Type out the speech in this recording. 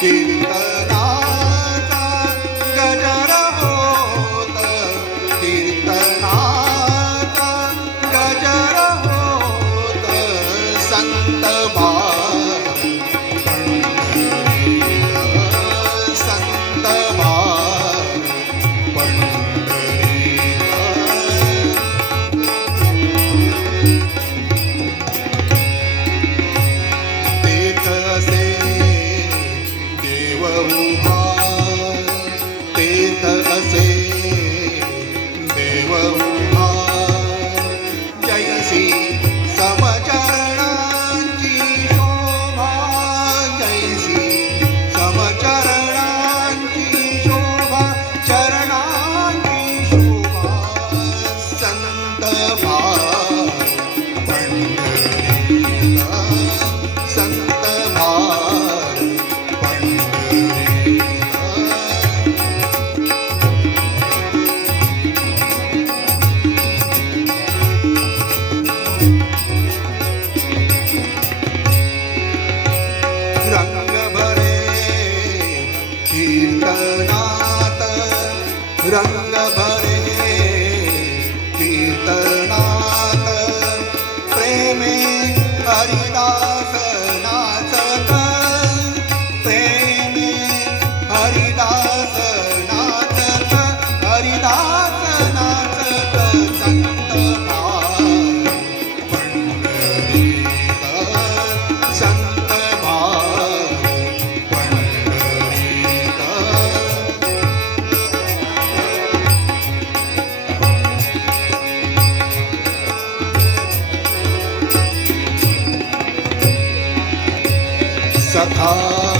Did रंग भरे कीर्तनात प्रेमे हरिदास नाचत प्रेमे हरिदास नाचत हरिदास कथा